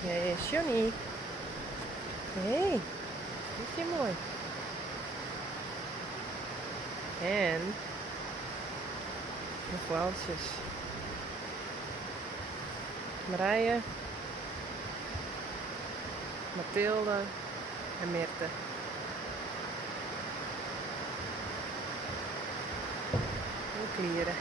Hé, Johnny. Hé, is die mooi. En de vrouwtjes. Marije, Mathilde en Mirte. En klieren.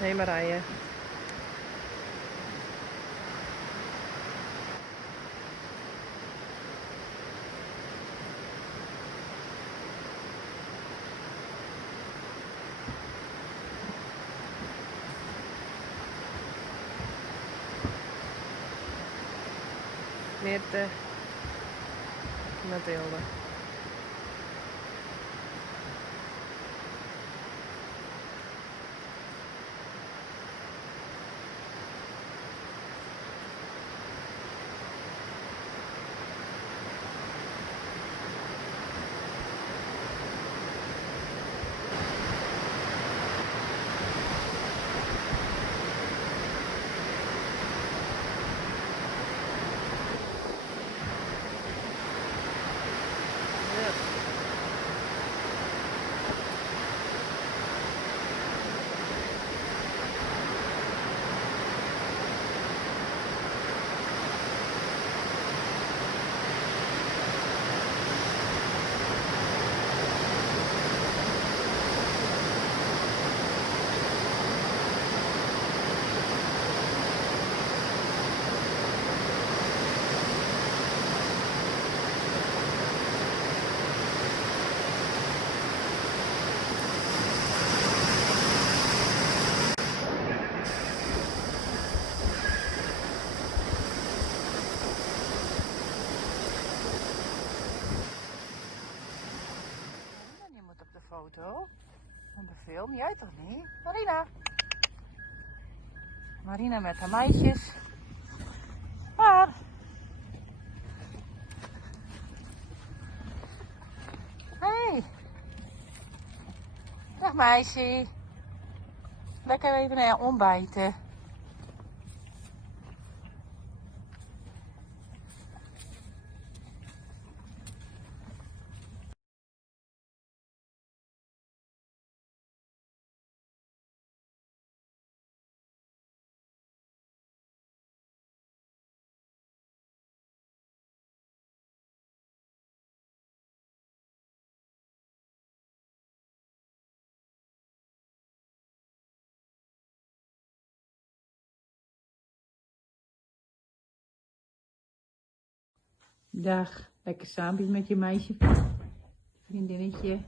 Hé Marije. Mirte. Mathilde. Ja. Je moet op de foto. Op de film. Jij toch niet? Marina. Marina met haar meisjes. Waar? Hey. Dag meisje. Lekker even naar ontbijten. Dag, lekker samen met je meisje, vriendinnetje.